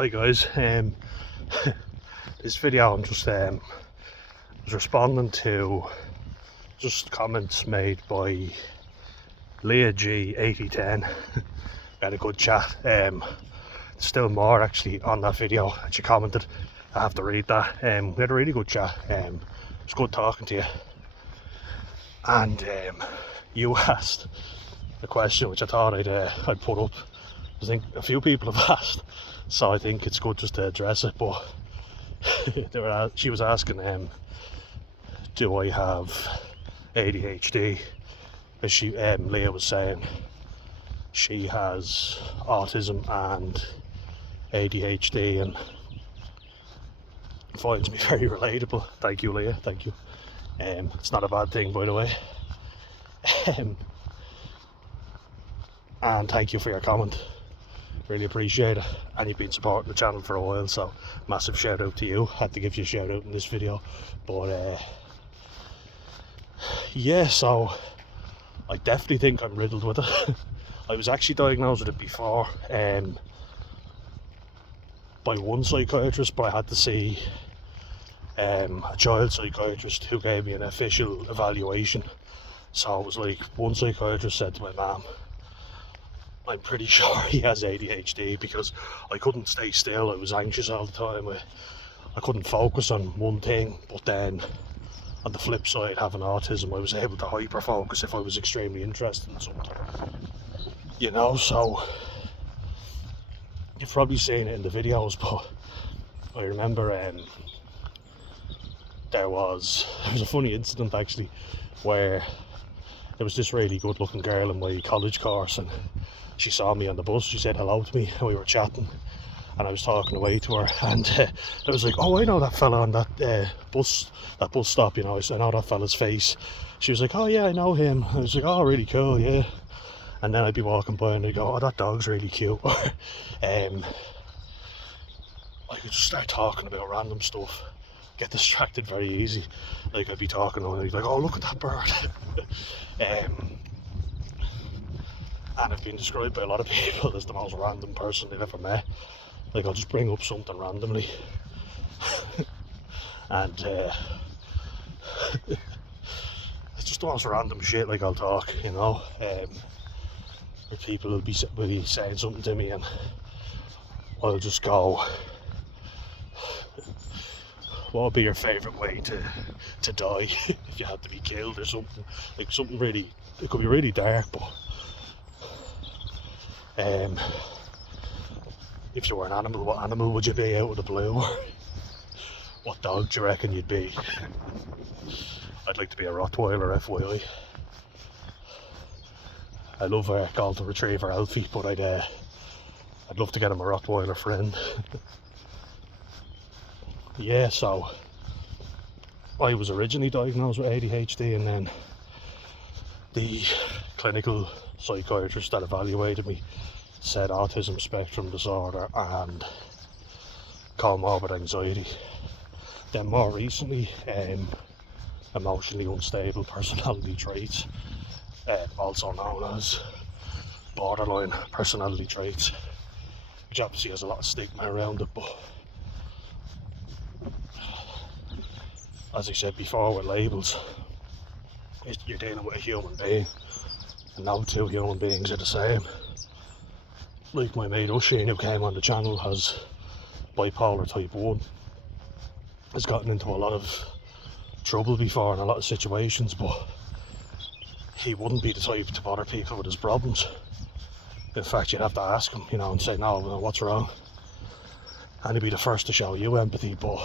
Hi guys, this video I'm just was responding to just comments made by Leah G 8010. We had a good chat. Still more actually on that video, and she commented. I have to read that. We had a really good chat. It was good talking to you, and you asked the question which I thought I'd put up. I think a few people have asked, so I think it's good just to address it. But she was asking, do I have ADHD? As Leah was saying, she has autism and ADHD, and finds me very relatable. Thank you, Leah. Thank you. It's not a bad thing, by the way. And thank you for your comment. Really appreciate it, and you've been supporting the channel for a while, so massive shout out to you. Had to give you a shout out in this video. But yeah, so I definitely think I'm riddled with it. I was actually diagnosed with it before by one psychiatrist, but I had to see a child psychiatrist who gave me an official evaluation. So it was like, one psychiatrist said to my mum, I'm pretty sure he has ADHD, because I couldn't stay still. I was anxious all the time. I couldn't focus on one thing. But then on the flip side, having autism, I was able to hyper focus if I was extremely interested in something, you know. So you've probably seen it in the videos, but I remember there was a funny incident actually, where there was this really good looking girl in my college course, and she saw me on the bus. She said hello to me, and we were chatting, and I was talking away to her, and I was like, oh, I know that fella on that bus stop, you know. I said, I know that fella's face. She was like, oh yeah, I know him. I was like, oh, really cool, yeah. And then I'd be walking by and I'd go, oh, that dog's really cute. I could just start talking about random stuff, get distracted very easy. Like, I'd be talking and I'd be like, oh, look at that bird. And I've been described by a lot of people as the most random person they've ever met. Like, I'll just bring up something randomly and it's just the most random shit. Like, I'll talk, you know, where people will be saying something to me, and I'll just go, what would be your favourite way to die if you had to be killed, or something? Like, something really, it could be really dark, but if you were an animal, what animal would you be out of the blue? What dog do you reckon you'd be? I'd like to be a Rottweiler, FYI. I love a golden retriever Alfie, but I'd love to get him a Rottweiler friend. Yeah, so I was originally diagnosed with ADHD, and then the clinical psychiatrist that evaluated me said autism spectrum disorder and comorbid anxiety. Then more recently, emotionally unstable personality traits, also known as borderline personality traits, which obviously has a lot of stigma around it. But as I said before, with labels, you're dealing with a human being, and no two human beings are the same. Like my mate Oisin, who came on the channel, has bipolar type 1, has gotten into a lot of trouble before in a lot of situations, but he wouldn't be the type to bother people with his problems. In fact, you'd have to ask him, you know, and say, no, what's wrong? And he'd be the first to show you empathy, but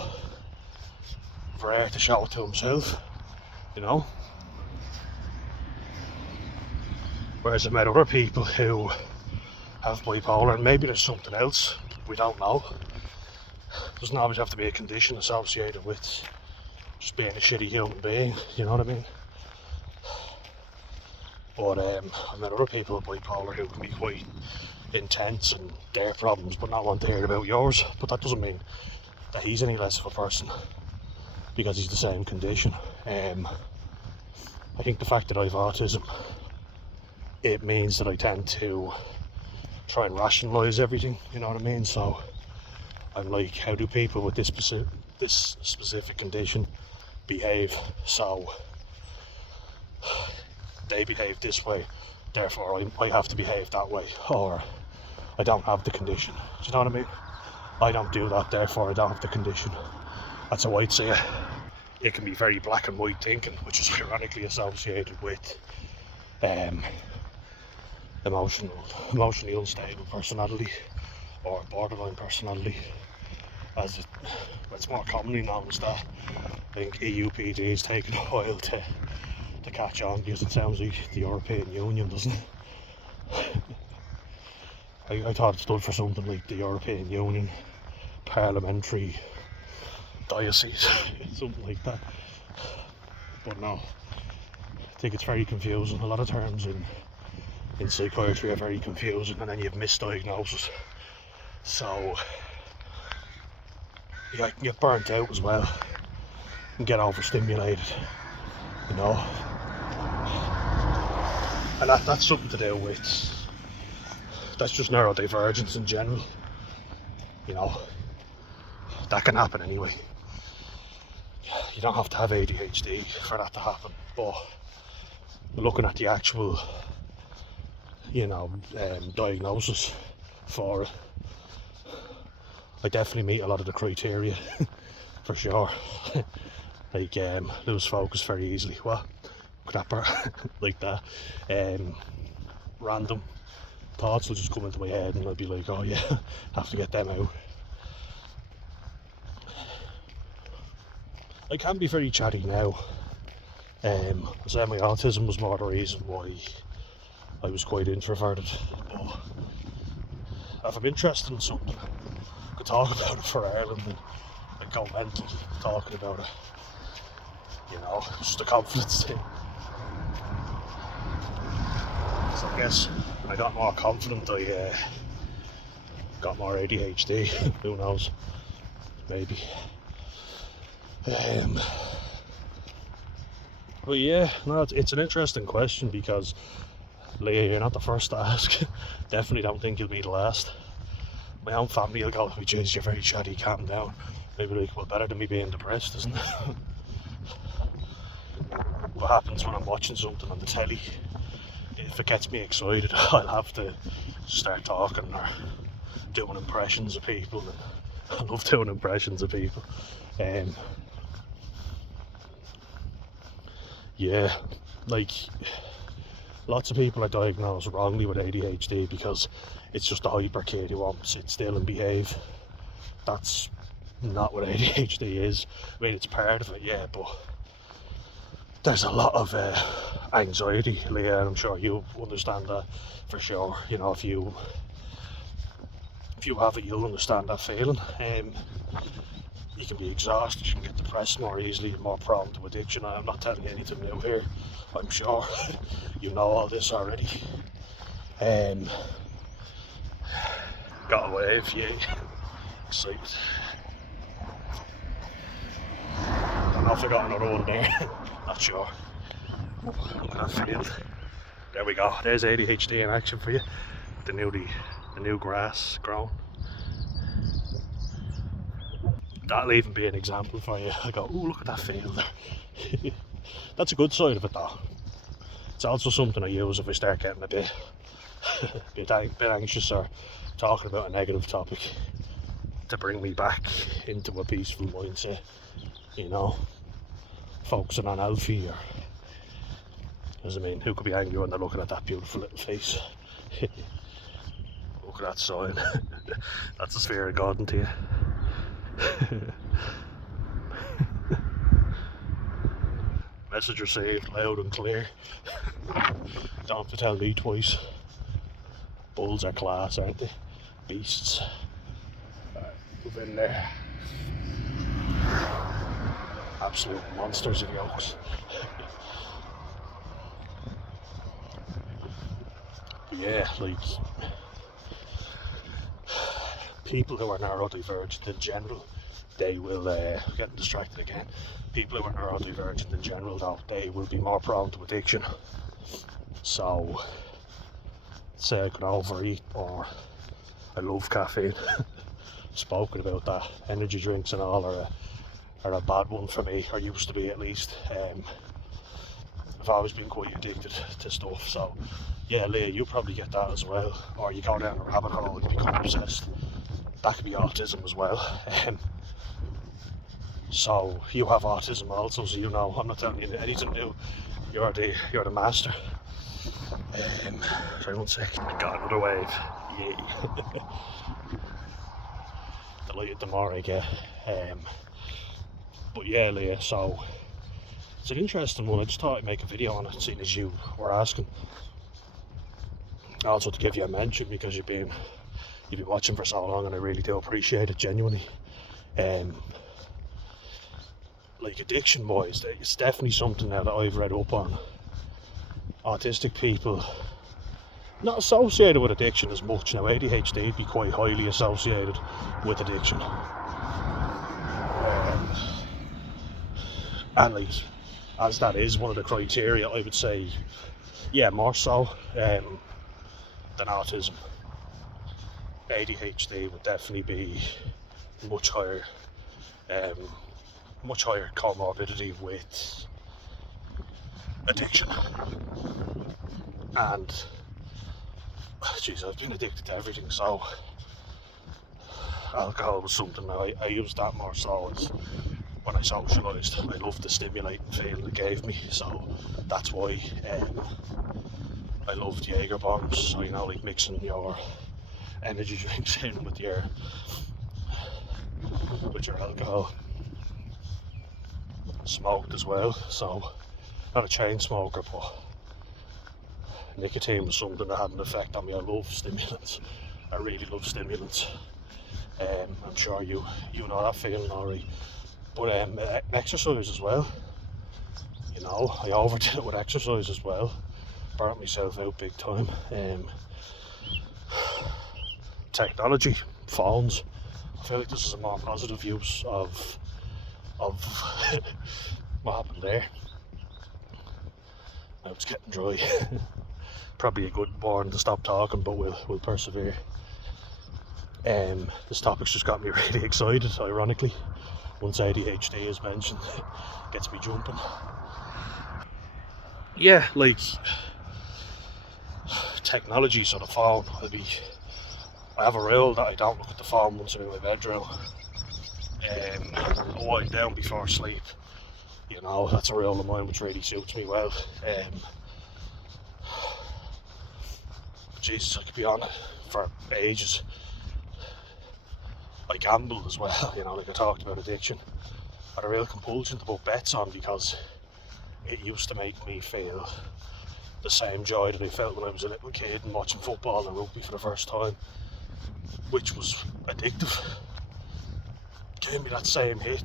rare to show it to himself, you know. Whereas I've met other people who have bipolar, and maybe there's something else we don't know. It doesn't always have to be a condition associated with just being a shitty human being, you know what I mean? But I've met other people with bipolar who can be quite intense and their problems, but not want to hear about yours. But that doesn't mean that he's any less of a person because he's the same condition. I think the fact that I have autism, it means that I tend to try and rationalise everything, you know what I mean? So I'm like, how do people with this specific condition behave? So they behave this way, therefore I have to behave that way, or I don't have the condition. Do you know what I mean? I don't do that, therefore I don't have the condition. That's how I'd say it. It can be very black and white thinking, which is ironically associated with emotionally unstable personality or borderline personality, as it's more commonly known as that. I think EUPD is taking a while to catch on, because it sounds like the European Union, doesn't it? I thought it stood for something like the European Union Parliamentary Diocese, something like that. But no, I think it's very confusing. A lot of terms in psychiatry are very confusing, and then you have misdiagnosis. So you can get burnt out as well and get overstimulated, you know. And that's something to do with, that's just neurodivergence in general, you know. That can happen anyway. You don't have to have ADHD for that to happen, but looking at the actual, you know, diagnosis for it, I definitely meet a lot of the criteria for sure. Like lose focus very easily. What? That part, like that. Random thoughts will just come into my head, and I'll be like, oh yeah, have to get them out. I can be very chatty now. I say my autism was more the reason why I was quite introverted. But if I'm interested in something, I could talk about it for Ireland and go mental talking about it. You know, just a confidence thing. So I guess when I got more confident, I got more ADHD. Who knows? Maybe. But yeah, no, it's an interesting question, because Leah, you're not the first to ask. Definitely don't think you'll be the last. My own family will go, "Jeez, you're very chatty, calm down." Maybe like, well, better than me being depressed, isn't it? What happens when I'm watching something on the telly, if it gets me excited, I'll have to start talking or doing impressions of people. And I love doing impressions of people. Yeah, like lots of people are diagnosed wrongly with ADHD because it's just a hyper kid who won't sit still and behave. That's not what ADHD is. I mean, it's part of it, yeah, but there's a lot of anxiety, Leah, and I'm sure you understand that for sure. You know, if you have it, you'll understand that feeling. You can be exhausted, you can get depressed more easily, and more prone to addiction. I'm not telling you anything new here, I'm sure you know all this already. Got a wave, yeah. Excited. Don't know if I got another one there. Not sure. Look at that field. There we go. There's ADHD in action for you. The new grass growing. That'll even be an example for you. I go, oh, look at that field there. That's a good side of it though. It's also something I use if I start getting a bit anxious or talking about a negative topic, to bring me back into a peaceful mindset, you know, focusing on Alfie, or, as I mean, who could be angry when they're looking at that beautiful little face? Look at that sign. That's a sphere of God into you. Message received loud and clear. Don't have to tell me twice. Bulls are class, aren't they? Beasts. Alright, move in there. Absolute monsters of yokes. Yeah, like people who are neurodivergent in general, they will getting distracted again. People who are neurodivergent in general, though, they will be more prone to addiction. So, say I could overeat, or I love caffeine. spoken about that energy drinks and all are a bad one for me, or used to be at least. I've always been quite addicted to stuff, so yeah, Leah, you probably get that as well, or you go down a rabbit hole and you become obsessed. That could be autism as well. So you have autism also, so you know, I'm not telling you anything new. You're the master. Sorry, 1 sec. Got another wave. Yay. The lighter the more I get. But yeah, Leah, so it's an interesting one. I just thought I'd make a video on it, seeing as you were asking. Also to give you a mention, because you've been watching for so long, and I really do appreciate it, genuinely. Like addiction wise, it's definitely something now that I've read up on. Autistic people not associated with addiction as much. Now ADHD would be quite highly associated with addiction, and like, as that is one of the criteria, I would say, yeah, more so than autism. ADHD would definitely be much higher comorbidity with addiction. And geez, I've been addicted to everything, so alcohol was something that I used that more so as when I socialised. I loved the stimulating feeling it gave me, so that's why I loved Jaeger bombs. So, you know, like mixing your energy drinks in with your alcohol. Smoked as well, so not a chain smoker, but nicotine was something that had an effect on me. I love stimulants. I really love stimulants. I'm sure you know that feeling already. But exercise as well. You know, I overdid it with exercise as well. Burnt myself out big time. Technology, phones. I feel like this is a more positive use of what happened there. Now it's getting dry. Probably a good warning to stop talking, but we'll persevere. This topic's just got me really excited, ironically. Once ADHD is mentioned, gets me jumping. Yeah, like technology, so the phone, I have a rule that I don't look at the phone once I'm in my bedroom. I wind down before sleep. You know, that's a rule of mine which really suits me well. Jesus, I could be on it for ages. I gamble as well, you know, like I talked about addiction. I had a real compulsion to put bets on, because it used to make me feel the same joy that I felt when I was a little kid and watching football and rugby for the first time, which was addictive. Gave me that same hit.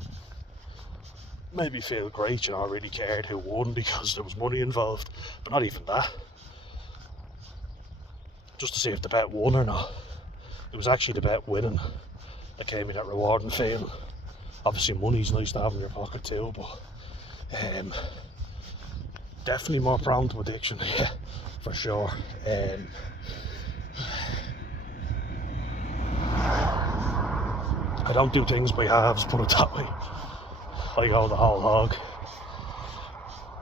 Made me feel great, you know, I really cared who won because there was money involved, but not even that. Just to see if the bet won or not. It was actually the bet winning that gave me that rewarding feeling. Obviously money's nice to have in your pocket too, but definitely more prone to addiction, yeah, for sure. I don't do things by halves, put it that way. I go the whole hog.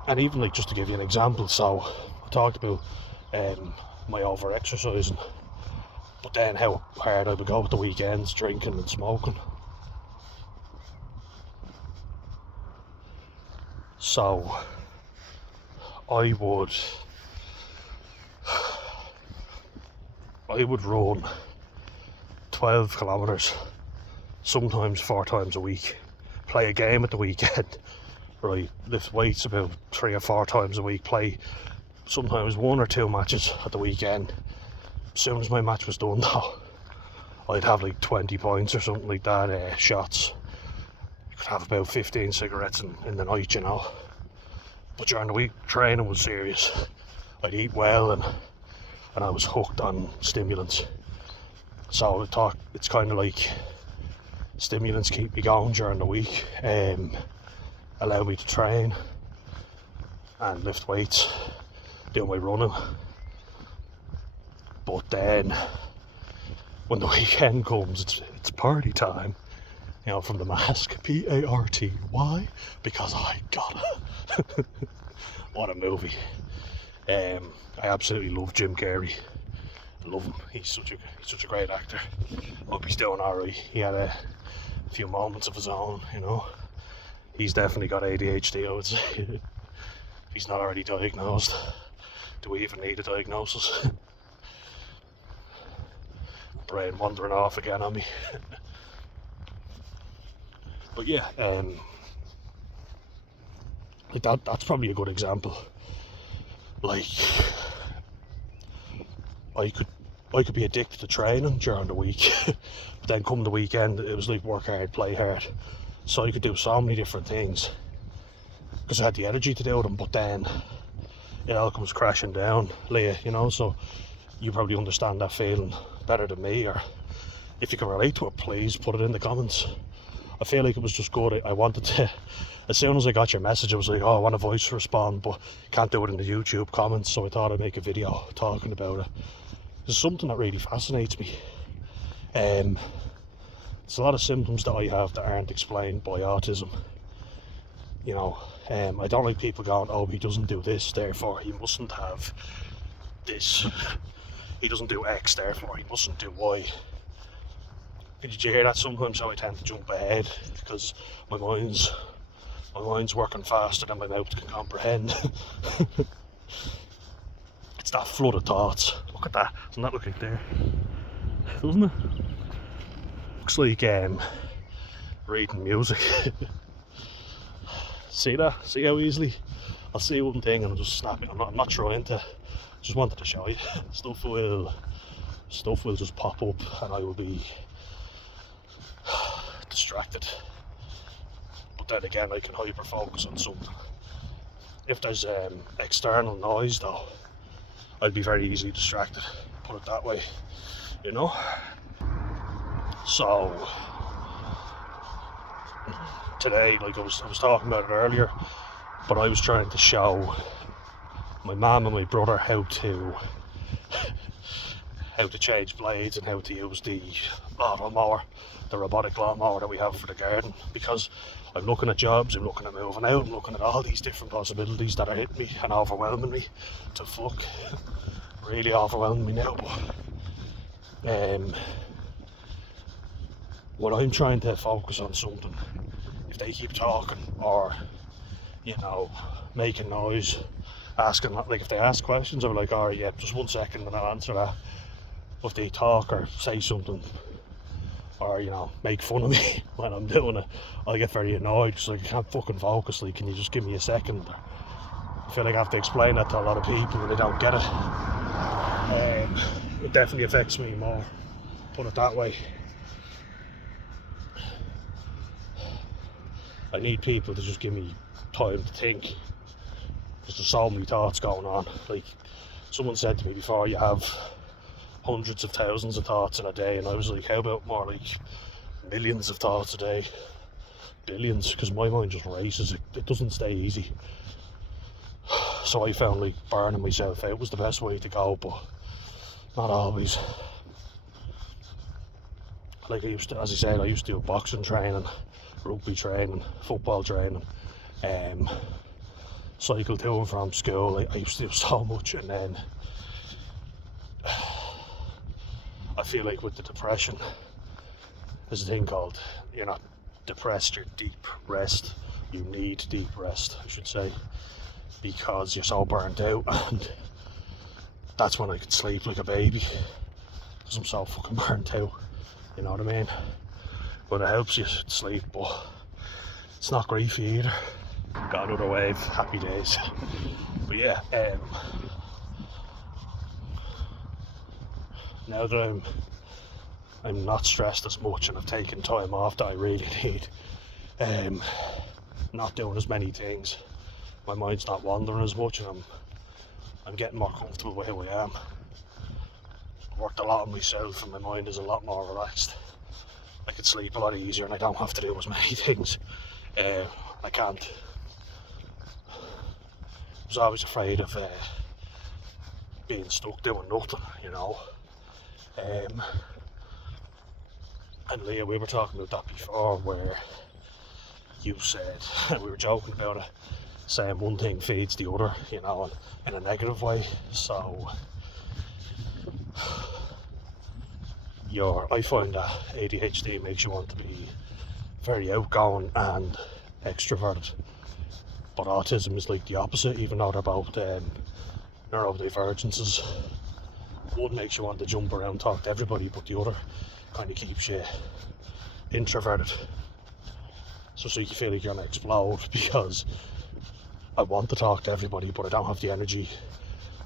And even like, just to give you an example, so I talked about my over exercising, but then how hard I would go at the weekends drinking and smoking. So I would run 12 kilometers, sometimes 4 times a week, play a game at the weekend, right, lift weights about 3 or 4 times a week, play sometimes 1 or 2 matches at the weekend. As soon as my match was done though, I'd have like 20 points or something like that, shots. You could have about 15 cigarettes in the night, you know. But during the week, training was serious. I'd eat well, and I was hooked on stimulants. So I thought it's kind of like stimulants keep me going during the week, allow me to train and lift weights, do my running. But then when the weekend comes, it's party time, you know, from The Mask, P-A-R-T-Y, because I gotta. What a movie. I absolutely love Jim Carrey. I love him. He's such a great actor. Hope he's doing alright. He had a few moments of his own, you know. He's definitely got ADHD, I would say. If he's not already diagnosed. Do we even need a diagnosis? Brain wandering off again on me. But yeah, like that's probably a good example. Like, I could be addicted to training during the week, but then come the weekend, it was like work hard, play hard. So I could do so many different things because I had the energy to do them, but then it all comes crashing down, Leah, you know. So you probably understand that feeling better than me, or if you can relate to it, please put it in the comments. I feel like it was just good. I wanted to, as soon as I got your message, I was like, oh, I want a voice respond, but can't do it in the YouTube comments, so I thought I'd make a video talking about it. It's something that really fascinates me. There's a lot of symptoms that I have that aren't explained by autism. You know, I don't like people going, oh, he doesn't do this, therefore he mustn't have this. He doesn't do X, therefore he mustn't do Y. Did you hear that? Sometimes how I tend to jump ahead because my mind's working faster than my mouth can comprehend. It's that flood of thoughts. Look at that. Doesn't that look like there? Doesn't it? Looks like reading music. See that? See how easily? I'll see one thing and I'll just snap it. I'm not trying to. Just wanted to show you. Stuff will just pop up and I will be distracted. But then again, I can hyper focus on something. If there's external noise though, I'd be very easily distracted, put it that way, you know. So today, like I was talking about it earlier, but I was trying to show my mum and my brother how to change blades and how to use the lawnmower, the robotic lawnmower that we have for the garden, because I'm looking at jobs, I'm looking at moving out, I'm looking at all these different possibilities that are hitting me and overwhelming me to fuck. Really overwhelming me now. When I'm trying to focus on something, if they keep talking or, you know, making noise, asking, like if they ask questions, I'm like, alright, yeah, just 1 second and I'll answer that. If they talk or say something or, you know, make fun of me when I'm doing it, I get very annoyed because like, I can't fucking focus. Like, can you just give me a second? I feel like I have to explain that to a lot of people and they don't get it. It definitely affects me more, put it that way. I need people to just give me time to think, because there's so many thoughts going on. Like, someone said to me before, you have hundreds of thousands of thoughts in a day, and I was like, how about more like millions of thoughts a day? Billions, because my mind just races. It doesn't stay easy. So I found like burning myself out was the best way to go, but not always. Like I used to, as I said, I used to do boxing training, rugby training, football training, cycle to and from school. I used to do so much, and then I feel like with the depression, there's a thing called, you're not depressed, you're deep rest. You need deep rest, I should say, because you're so burnt out, and that's when I could sleep like a baby, because I'm so fucking burnt out, you know what I mean? But it helps you to sleep, but it's not great for you either. Got another wave, happy days. But yeah, now that I'm not stressed as much and I've taken time off that I really need, not doing as many things, my mind's not wandering as much, and I'm getting more comfortable with who I am. I worked a lot on myself and my mind is a lot more relaxed. I could sleep a lot easier and I don't have to do as many things. I can't. I was always afraid of being stuck doing nothing, you know. And Leah, we were talking about that before, where you said, and we were joking about it, saying one thing feeds the other, you know, in a negative way. So I find that ADHD makes you want to be very outgoing and extroverted, but autism is like the opposite, even though they're both neurodivergences. One makes you want to jump around and talk to everybody, but the other kind of keeps you introverted, so you feel like you're going to explode, because I want to talk to everybody but I don't have the energy.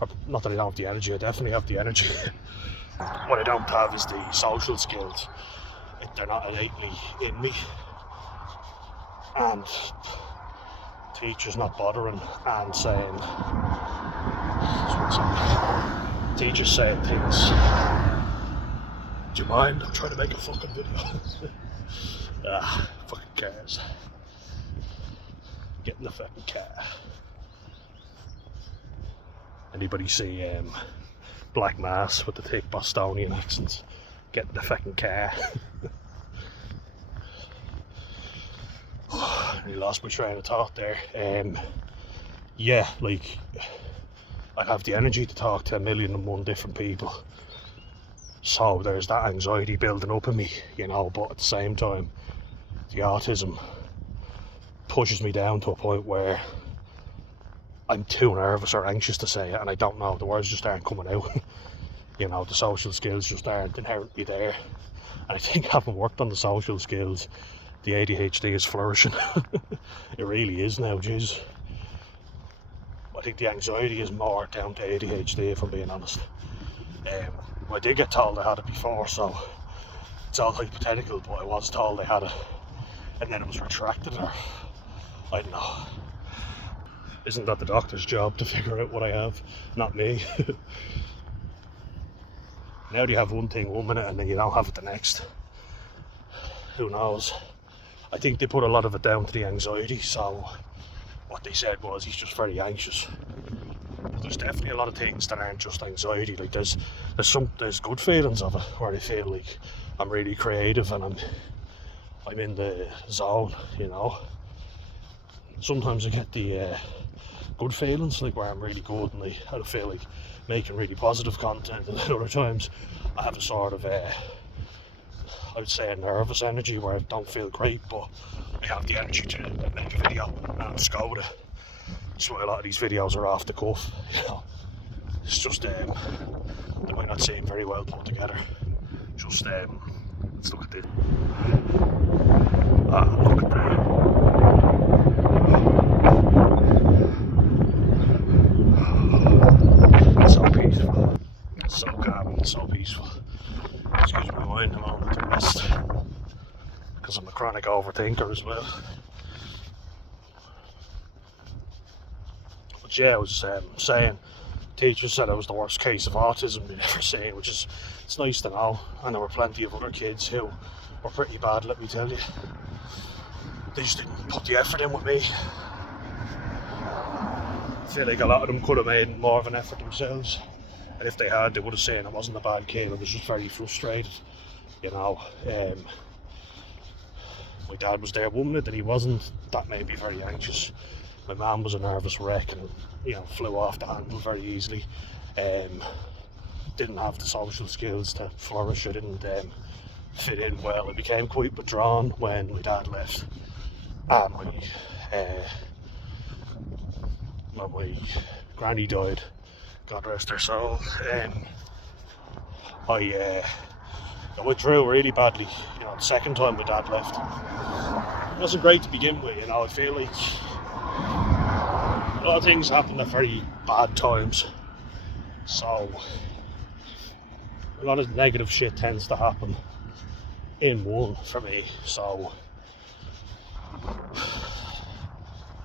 Or not that I don't have the energy, I definitely have the energy. What I don't have is the social skills. They're not innately in me, and teachers not bothering and saying, teachers saying things, do you mind? I'm trying to make a fucking video. Fucking cars. Get in the fucking car. Anybody see Black Mass with the thick Bostonian accents? Get in the fucking car. I lost my train of thought there. Yeah, like, I have the energy to talk to 1,000,001 different people, so there's that anxiety building up in me, you know, but at the same time the autism pushes me down to a point where I'm too nervous or anxious to say it, and I don't know, the words just aren't coming out. You know, the social skills just aren't inherently there, and I think having worked on the social skills, the ADHD is flourishing. It really is now, jeez. I think the anxiety is more down to ADHD, if I'm being honest. I did get told I had it before, so it's all hypothetical, but I was told I had it, and then it was retracted, or I don't know. Isn't that the doctor's job to figure out what I have? Not me. Now you have one thing 1 minute and then you don't have it the next. Who knows? I think they put a lot of it down to the anxiety, so what they said was he's just very anxious. But there's definitely a lot of things that aren't just anxiety. Like there's good feelings of it, where I feel like I'm really creative and I'm in the zone, you know. Sometimes I get the good feelings, like where I'm really good and I feel like making really positive content, and then other times I have a sort of I would say a nervous energy where I don't feel great, but I have the energy to make a video and just go with it. That's why a lot of these videos are off the cuff, you know. It's just they might not seem very well put together. Just let's look at this. Look at that. So peaceful, so calm and so peaceful. Excuse my mind a moment to rest, because I'm a chronic overthinker as well. But yeah, I was saying, teachers said I was the worst case of autism they'd ever seen, which is, it's nice to know. And there were plenty of other kids who were pretty bad, let me tell you. They just didn't put the effort in with me. I feel like a lot of them could have made more of an effort themselves, and if they had, they would have seen I wasn't a bad kid. I was just very frustrated, you know. My dad was there 1 minute and he wasn't. That made me very anxious. My mum was a nervous wreck and, you know, flew off the handle very easily. Didn't have the social skills to flourish. I didn't fit in well. I became quite withdrawn when my dad left, and my granny died, God rest her soul. I withdrew really badly, you know, the second time my dad left. It wasn't great to begin with, you know. I feel like a lot of things happen at very bad times, so a lot of negative shit tends to happen in one for me. So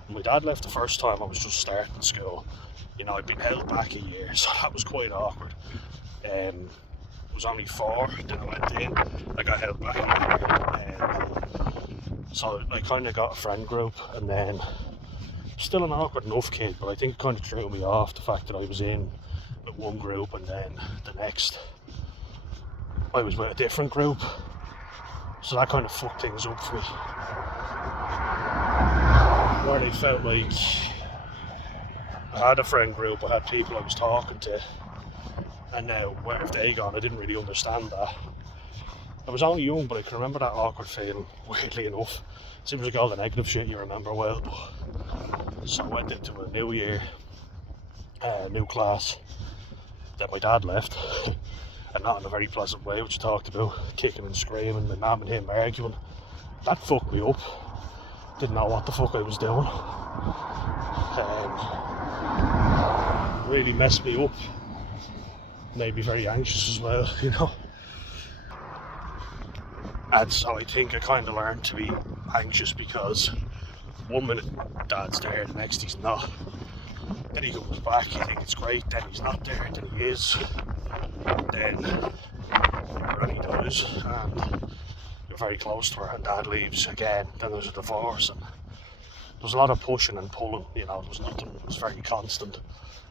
my dad left the first time I was just starting school. You know, I'd been held back a year, so that was quite awkward. It was only 4, then I went in, I got held back a year. So I kind of got a friend group, and then still an awkward enough kid, but I think it kind of threw me off, the fact that I was in with one group and then the next I was with a different group. So that kind of fucked things up for me. Where they felt like I had a friend group, I had people I was talking to, and now where have they gone? I didn't really understand that. I was only young, but I can remember that awkward feeling, weirdly enough. Seems like all the negative shit you remember well. So I went into a new year, new class. Then my dad left, and not in a very pleasant way, which I talked about, kicking and screaming, my mum and him arguing. That fucked me up. Didn't know what the fuck I was doing. Really messed me up. Made me very anxious as well, you know. And so I think I kind of learned to be anxious because one minute Dad's there, the next he's not. Then he comes back, you think it's great, then he's not there, then he is. Then Granny dies and you're very close to her, and Dad leaves again. Then there's a divorce, and there's a lot of pushing and pulling, you know, there was nothing, it was very constant.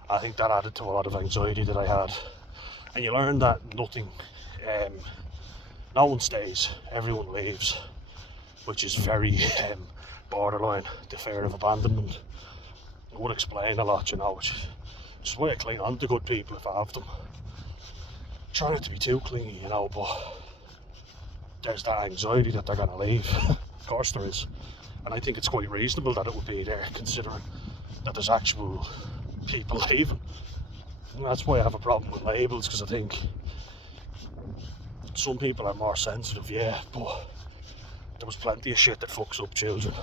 I think that added to a lot of anxiety that I had. And you learn that nothing, no one stays, everyone leaves, which is very borderline, the fear of abandonment. It would explain a lot, you know, which is why I cling on to good people if I have them. Try not to be too clingy, you know, but there's that anxiety that they're going to leave. Of course there is. And I think it's quite reasonable that it would be there, considering that there's actual people leaving. And that's why I have a problem with labels, because I think some people are more sensitive, yeah, but there was plenty of shit that fucks up children.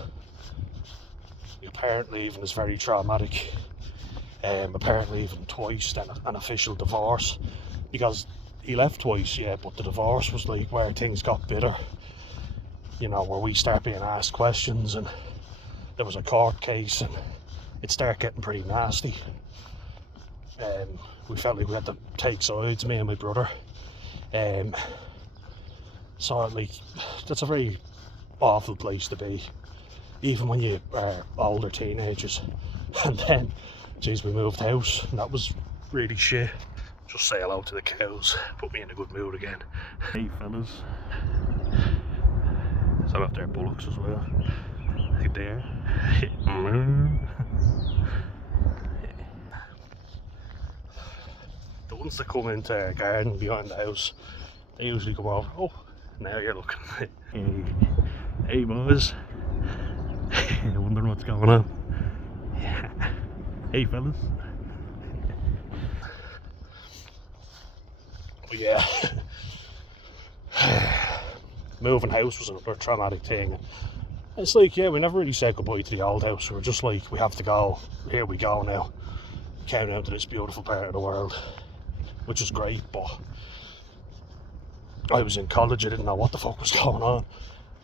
A parent leaving is very traumatic. A parent leaving twice, then an official divorce, because he left twice, yeah, but the divorce was like where things got bitter, you know, where we start being asked questions, and there was a court case, and it started getting pretty nasty. We felt like we had to take sides, me and my brother. So like, that's a very awful place to be, even when you are older teenagers. And then, geez, we moved house, and that was really shit. Just say hello to the cows, put me in a good mood again. Hey fellas. So I've their bullocks as well. Right there. The ones that come into our garden behind the house, they usually come over. Oh, now you're looking. Hey boys. I wonder what's going on. Hey fellas. But yeah, moving house was another traumatic thing. It's like, yeah, we never really said goodbye to the old house. We were just like, we have to go, here we go now. Came down to this beautiful part of the world, which is great, but I was in college, I didn't know what the fuck was going on.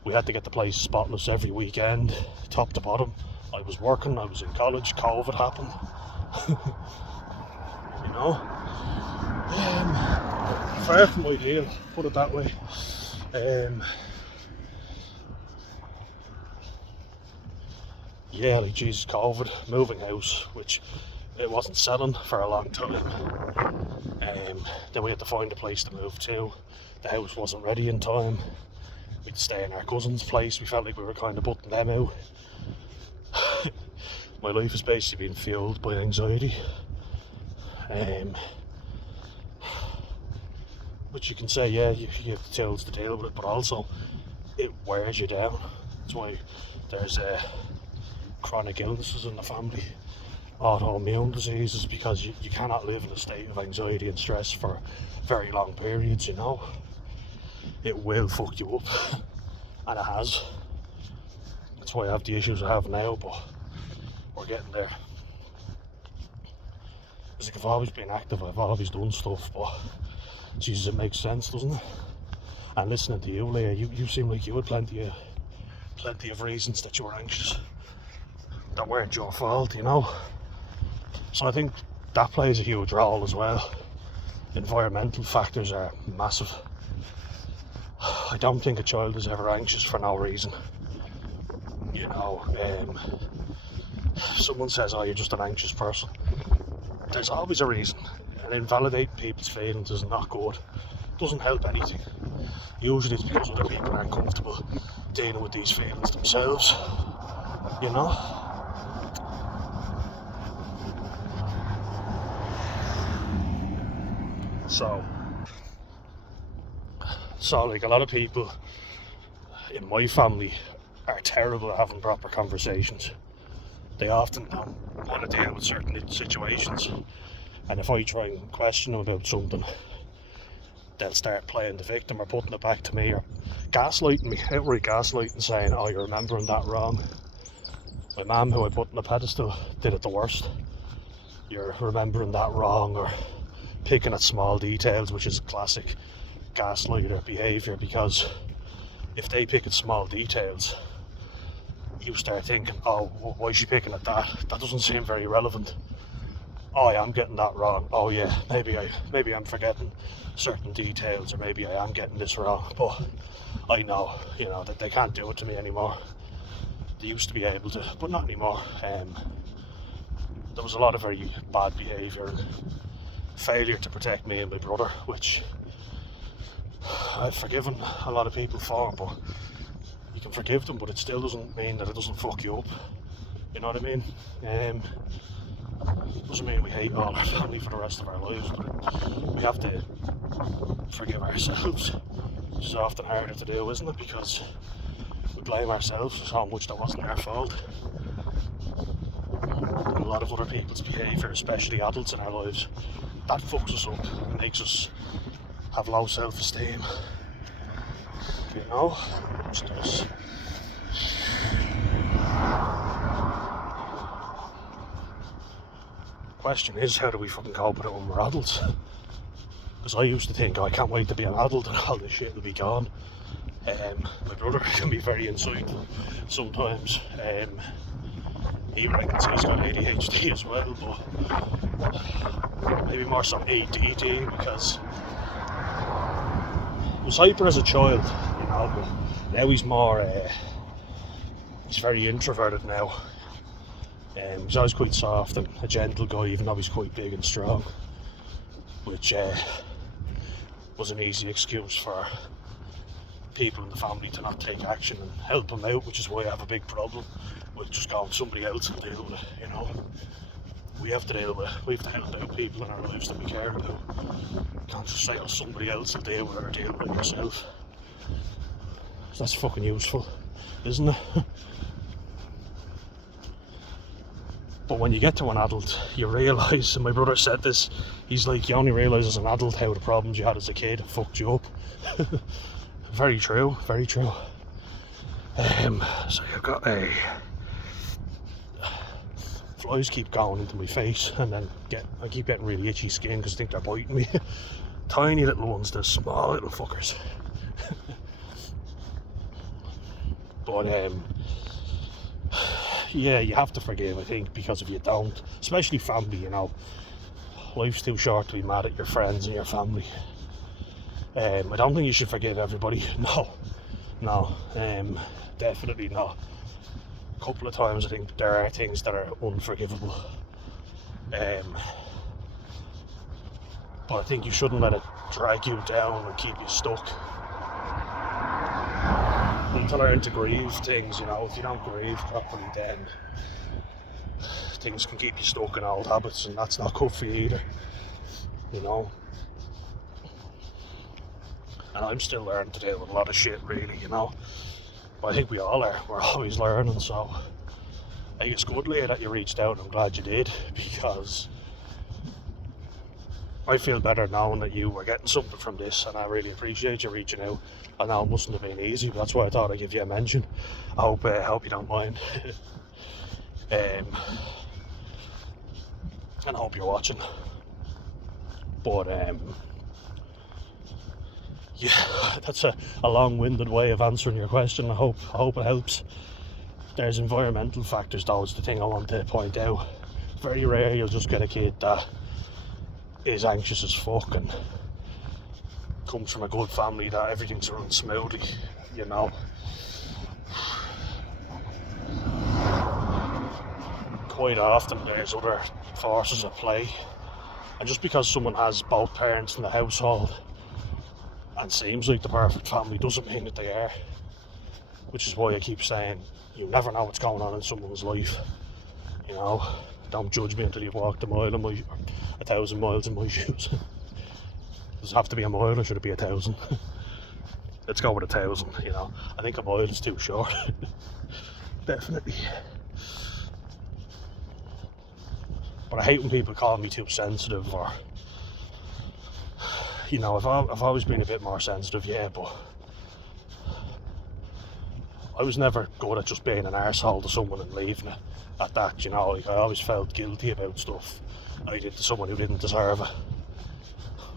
We had to get the place spotless every weekend, top to bottom. I was working, I was in college, COVID happened. You know? Far from ideal, put it that way. Yeah, like Jesus, COVID, moving house, which it wasn't selling for a long time. Then we had to find a place to move to. The house wasn't ready in time. We'd stay in our cousin's place. We felt like we were kind of putting them out. My life is basically being fueled by anxiety. Which you can say, yeah, you have the tools to deal with it, but also it wears you down. That's why there's chronic illnesses in the family, autoimmune diseases, because you cannot live in a state of anxiety and stress for very long periods, you know. It will fuck you up, and it has. That's why I have the issues I have now, but we're getting there. It's like I've always been active, I've always done stuff, but Jesus, it makes sense, doesn't it? And listening to you, Leah, you seem like you had plenty of reasons that you were anxious that weren't your fault, you know. So I think that plays a huge role as well. Environmental factors are massive. I don't think a child is ever anxious for no reason. You know, if someone says, oh, you're just an anxious person, there's always a reason. And invalidating people's feelings is not good. doesn't help anything. Usually it's because other people aren't comfortable dealing with these feelings themselves, you know. So like a lot of people in my family are terrible at having proper conversations. They often don't want to deal with certain situations, and if I try and question them about something, they'll start playing the victim or putting it back to me, or gaslighting me, outright gaslighting, saying, oh, you're remembering that wrong. My mum, who I put on a pedestal, did it the worst. You're remembering that wrong, or picking at small details, which is classic gaslighter behaviour, because if they pick at small details, you start thinking, oh, why is she picking at that? That doesn't seem very relevant. Oh, yeah, I'm getting that wrong. Oh yeah, maybe I'm forgetting certain details, or maybe I am getting this wrong. But I know, that they can't do it to me anymore. They used to be able to, but not anymore. There was a lot of very bad behaviour and failure to protect me and my brother, which I've forgiven a lot of people for, but you can forgive them, but it still doesn't mean that it doesn't fuck you up. You know what I mean? Doesn't mean we hate all our family for the rest of our lives, but we have to forgive ourselves, which is often harder to do, isn't it? Because we blame ourselves for so much that wasn't our fault. And a lot of other people's behaviour, especially adults in our lives, that fucks us up and makes us have low self-esteem. It just does. Question is, how do we fucking cope with it when we're adults? Because I used to think, I can't wait to be an adult and all this shit will be gone. My brother can be very insightful sometimes. He reckons he's got ADHD as well, but maybe more so ADD, because he was hyper as a child, but now he's more, he's very introverted now. He's always quite soft and a gentle guy, even though he's quite big and strong, which was an easy excuse for people in the family to not take action and help him out, which is why I have a big problem with just going, somebody else will deal with it, We have to help out people in our lives that we care about. Can't just say, oh, somebody else will deal with it, or deal with it yourself. So that's fucking useful, isn't it? But when you get to an adult, you realise, and my brother said this, he's like, you only realise as an adult how the problems you had as a kid fucked you up. Very true, very true. So you've got flies keep going into my face, and then I keep getting really itchy skin because I think they're biting me. Tiny little ones, they're small little fuckers. But yeah, you have to forgive, I think, because if you don't, especially family, life's too short to be mad at your friends and your family. I don't think you should forgive everybody. No, definitely not. A couple of times I think there are things that are unforgivable. But I think you shouldn't let it drag you down and keep you stuck. You need to learn to grieve things, if you don't grieve properly, then things can keep you stuck in old habits, and that's not good for you either, And I'm still learning to deal with a lot of shit, really, but I think we all are. We're always learning, so I think it's good, Leah, that you reached out, and I'm glad you did, because I feel better knowing that you were getting something from this, and I really appreciate you reaching out. I know it mustn't have been easy, but that's why I thought I'd give you a mention. I hope you don't mind. And I hope you're watching. But yeah, that's a long-winded way of answering your question. I hope it helps. There's environmental factors, though, is the thing I want to point out. Very rare you'll just get a kid that is anxious as fuck and comes from a good family that everything's running smoothly, Quite often there's other forces at play, and just because someone has both parents in the household and seems like the perfect family doesn't mean that they are. Which is why I keep saying, you never know what's going on in someone's life. You know, don't judge me until you've walked a mile in my, or 1,000 miles in my shoes. Does it have to be a mile or should it be 1,000? Let's go with 1,000, you know. I think a mile is too short. Definitely. But I hate when people call me too sensitive, or, you know, I've always been a bit more sensitive, yeah, but I was never good at just being an arsehole to someone and leaving it at that, you know. Like, I always felt guilty about stuff I did to someone who didn't deserve it.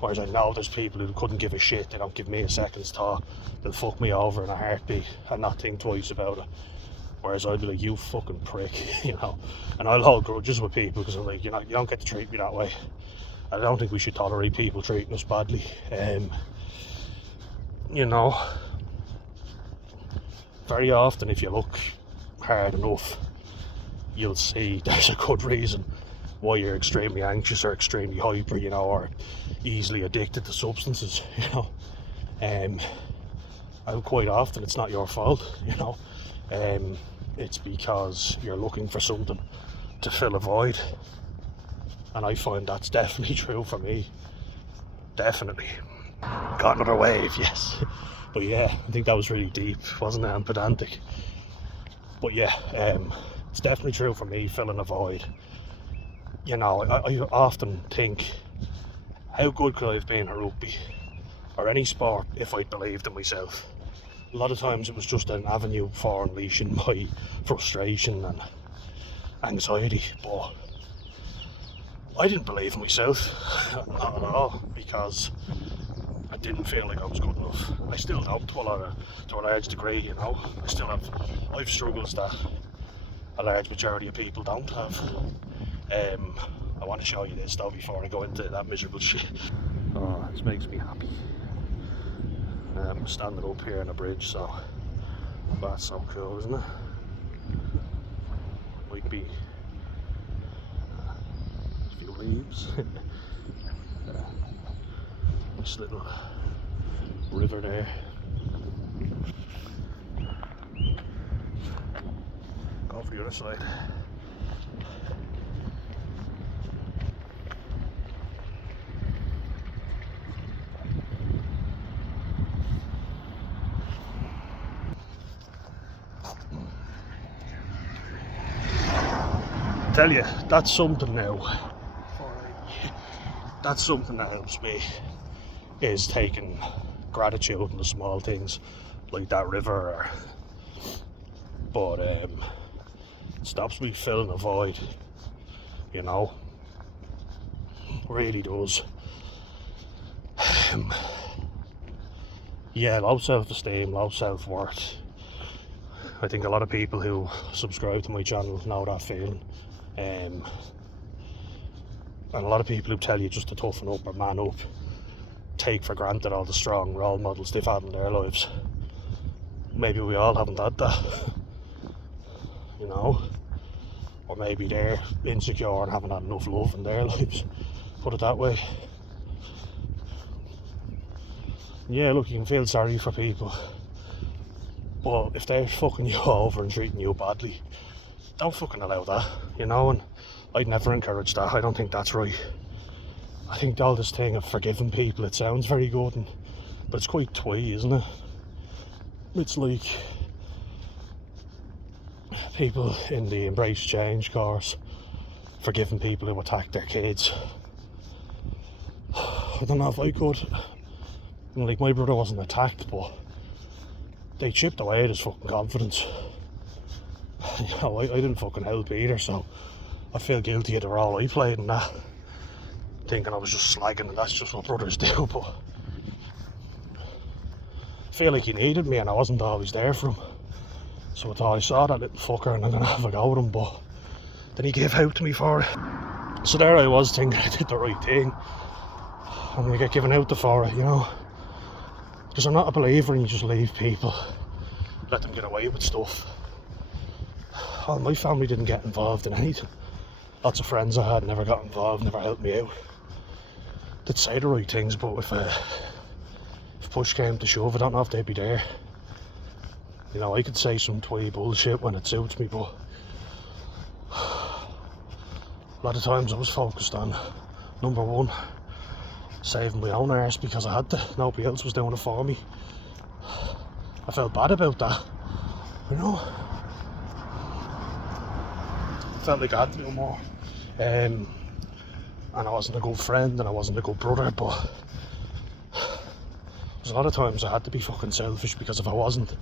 Whereas I know there's people who couldn't give a shit, they don't give me a second's thought, they'll fuck me over in a heartbeat and not think twice about it. Whereas I'd be like, you fucking prick, you know. And I'll hold grudges with people because I'm like, you know, you don't get to treat me that way. I don't think we should tolerate people treating us badly. You know, very often if you look hard enough, you'll see there's a good reason why you're extremely anxious or extremely hyper, you know, or easily addicted to substances, you know. And quite often it's not your fault, you know. It's because you're looking for something to fill a void, and I find that's definitely true for me. Definitely. Got another wave, yes. But yeah, I think that was really deep, wasn't it, and pedantic. But yeah, it's definitely true for me, filling a void. You know, I often think, how good could I have been at rugby or any sport if I'd believed in myself? A lot of times it was just an avenue for unleashing my frustration and anxiety, but I didn't believe in myself, not at all, because I didn't feel like I was good enough. I still don't, to a large degree, you know. I've struggles that a large majority of people don't have. I want to show you this though before I go into that miserable shit. Oh, this makes me happy. I'm standing up here on a bridge, so that's so cool, isn't it? Might be a few leaves. This little river there. Go for the other side. I tell you, that's something now. That's something that helps me, is taking gratitude in the small things like that river. But it stops me filling a void, you know. Really does. Yeah, low self-esteem, low self-worth. I think a lot of people who subscribe to my channel know that feeling. And a lot of people who tell you just to toughen up or man up take for granted all the strong role models they've had in their lives. Maybe we all haven't had that, you know, or maybe they're insecure and haven't had enough love in their lives, put it that way. Yeah, look, you can feel sorry for people, but if they're fucking you over and treating you badly, don't fucking allow that, you know. And I'd never encourage that. I don't think that's right. I think all this thing of forgiving people, it sounds very good, but it's quite twee, isn't it? It's like people in the Embrace Change course forgiving people who attacked their kids. I don't know if I could. Like, my brother wasn't attacked, but they chipped away at his fucking confidence. You know, I didn't fucking help either, so I feel guilty of the role I played in that, thinking I was just slagging and that's just what brothers do. But I feel like he needed me and I wasn't always there for him, so I thought I saw that little fucker and I'm gonna have a go at him, but then he gave out to me for it. So there I was thinking I did the right thing, and I get given out to for it, you know, because I'm not a believer in you just leave people, let them get away with stuff. Oh, my family didn't get involved in anything. Lots of friends I had never got involved, never helped me out. They'd say the right things, but if push came to shove, I don't know if they'd be there. You know, I could say some twee bullshit when it suits me, but a lot of times I was focused on, number one, saving my own arse because I had to. Nobody else was doing it for me. I felt bad about that, you know. Felt like I had to do more. And I wasn't a good friend and I wasn't a good brother, but there's a lot of times I had to be fucking selfish, because if I wasn't,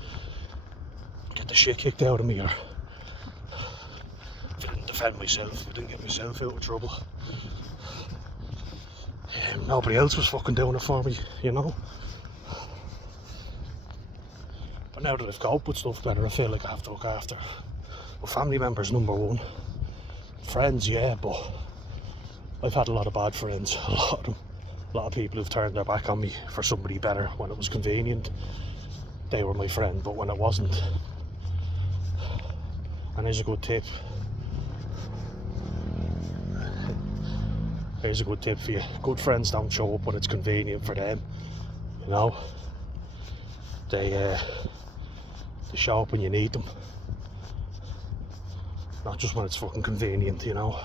I'd get the shit kicked out of me, or if I didn't defend myself, if I didn't get myself out of trouble, nobody else was fucking doing it for me, you know. But now that I've coped with stuff better, I feel like I have to look after my family members, number one. Friends, yeah, but I've had a lot of bad friends, a lot of them. A lot of people who've turned their back on me for somebody better. When it was convenient, they were my friend, but when it wasn't, and here's a good tip. Here's a good tip for you. Good friends don't show up when it's convenient for them, you know. They show up when you need them. Not just when it's fucking convenient, you know.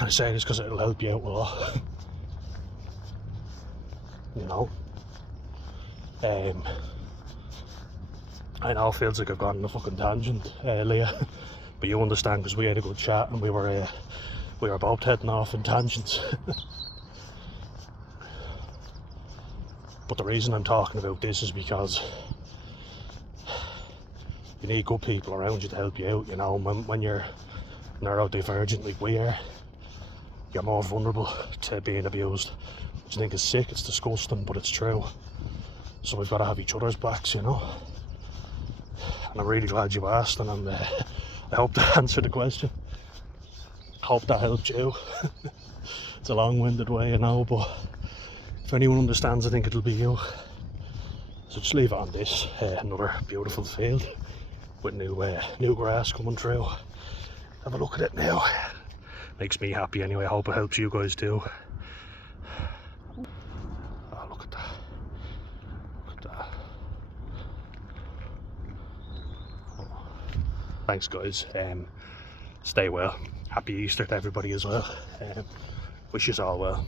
I say this because it'll help you out a lot. You know. I know it feels like I've gone on a fucking tangent, Leah, but you understand because we had a good chat and we were both heading off in tangents. But the reason I'm talking about this is because you need good people around you to help you out, you know. When you're neurodivergent like we are, you're more vulnerable to being abused. Which I think is sick, it's disgusting, but it's true. So we've got to have each other's backs, you know. And I'm really glad you asked, and I hope that answered the question. Hope that helped you. It's a long-winded way, you know, but if anyone understands, I think it'll be you. So just leave it on this. Another beautiful field with new grass coming through. Have a look at it now. Makes me happy anyway. I hope it helps you guys too. Oh, look at that. Look at that. Oh. Thanks guys. Stay well. Happy Easter to everybody as well. Wish you all well.